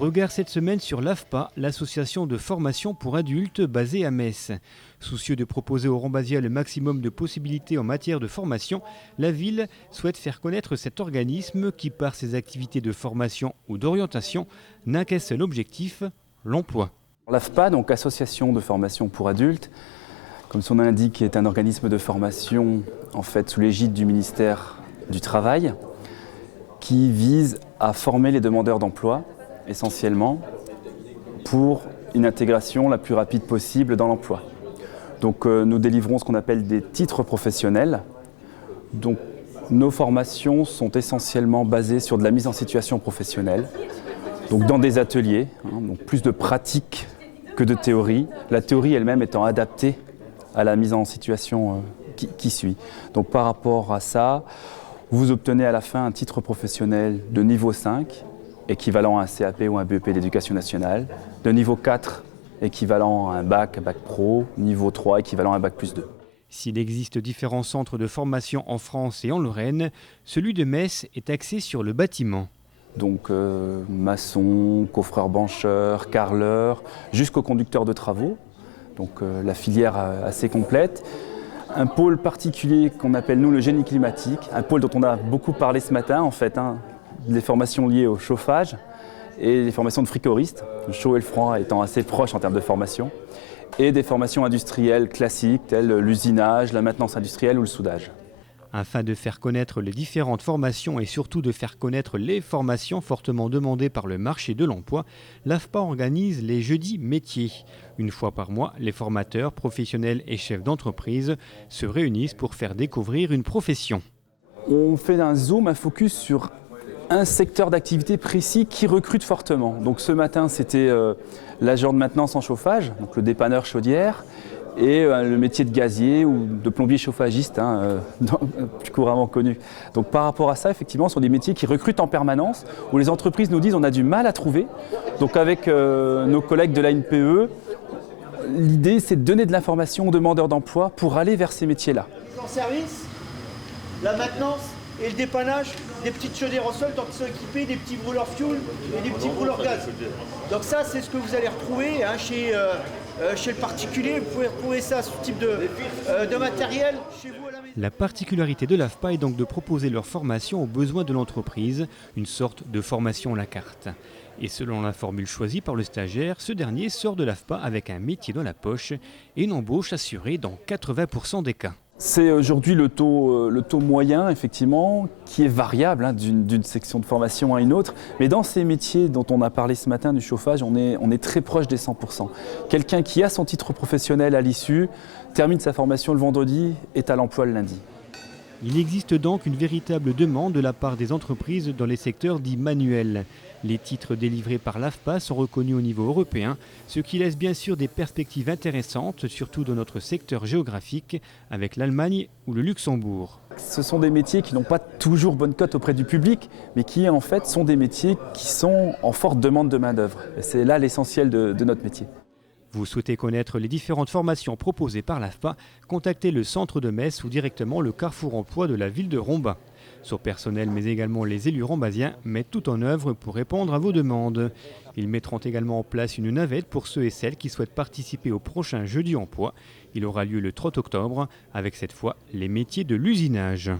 Regard cette semaine sur l'AFPA, l'association de formation pour adultes basée à Metz. Soucieux de proposer aux Rombasiens le maximum de possibilités en matière de formation, la ville souhaite faire connaître cet organisme qui, par ses activités de formation ou d'orientation, n'a qu'un seul objectif, l'emploi. L'AFPA, donc Association de formation pour adultes, comme son nom l'indique, est un organisme de formation en fait sous l'égide du ministère du Travail qui vise à former les demandeurs d'emploi essentiellement pour une intégration la plus rapide possible dans l'emploi. Donc nous délivrons ce qu'on appelle des titres professionnels. Donc nos formations sont essentiellement basées sur de la mise en situation professionnelle, donc dans des ateliers, donc plus de pratique que de théorie, la théorie elle-même étant adaptée à la mise en situation qui suit. Donc par rapport à ça, vous obtenez à la fin un titre professionnel de niveau 5, équivalent à un CAP ou un BEP d'éducation nationale, de niveau 4, équivalent à un bac pro, niveau 3, équivalent à un bac plus 2. S'il existe différents centres de formation en France et en Lorraine, celui de Metz est axé sur le bâtiment. Donc maçon, coffreur-bancheur, carreleur, jusqu'au conducteur de travaux, donc la filière assez complète. Un pôle particulier qu'on appelle nous le génie climatique, un pôle dont on a beaucoup parlé ce matin en fait, les formations liées au chauffage et les formations de fricoristes, le chaud et le froid étant assez proches en termes de formation, et des formations industrielles classiques telles l'usinage, la maintenance industrielle ou le soudage. Afin de faire connaître les différentes formations et surtout de faire connaître les formations fortement demandées par le marché de l'emploi, l'AFPA organise les jeudis métiers. Une fois par mois, les formateurs, professionnels et chefs d'entreprise se réunissent pour faire découvrir une profession. On fait un zoom, un focus sur un secteur d'activité précis qui recrute fortement. Donc ce matin, c'était l'agent de maintenance en chauffage, donc le dépanneur chaudière, et le métier de gazier ou de plombier chauffagiste, plus couramment connu. Donc par rapport à ça, effectivement, ce sont des métiers qui recrutent en permanence, où les entreprises nous disent on a du mal à trouver. Donc avec nos collègues de la NPE, l'idée c'est de donner de l'information aux demandeurs d'emploi pour aller vers ces métiers-là. En service, la maintenance et le dépannage des petites chaudières au sol, tant qu'ils sont équipés des petits brûleurs fuel et des petits brûleurs gaz. Donc ça, c'est ce que vous allez retrouver chez le particulier. Vous pouvez retrouver ça, ce type de matériel chez vous à la maison. La particularité de l'AFPA est donc de proposer leur formation aux besoins de l'entreprise, une sorte de formation à la carte. Et selon la formule choisie par le stagiaire, ce dernier sort de l'AFPA avec un métier dans la poche et une embauche assurée dans 80% des cas. C'est aujourd'hui le taux moyen, effectivement, qui est variable d'une section de formation à une autre. Mais dans ces métiers dont on a parlé ce matin, du chauffage, on est très proche des 100%. Quelqu'un qui a son titre professionnel à l'issue, termine sa formation le vendredi, est à l'emploi le lundi. Il existe donc une véritable demande de la part des entreprises dans les secteurs dits manuels. Les titres délivrés par l'AFPA sont reconnus au niveau européen, ce qui laisse bien sûr des perspectives intéressantes, surtout dans notre secteur géographique, avec l'Allemagne ou le Luxembourg. Ce sont des métiers qui n'ont pas toujours bonne cote auprès du public, mais qui en fait sont des métiers qui sont en forte demande de main-d'œuvre. Et c'est là l'essentiel de notre métier. Vous souhaitez connaître les différentes formations proposées par l'AFPA, contactez le centre de Metz ou directement le Carrefour Emploi de la ville de Rombas. Son personnel mais également les élus rombasiens mettent tout en œuvre pour répondre à vos demandes. Ils mettront également en place une navette pour ceux et celles qui souhaitent participer au prochain Jeudi Emploi. Il aura lieu le 30 octobre avec cette fois les métiers de l'usinage.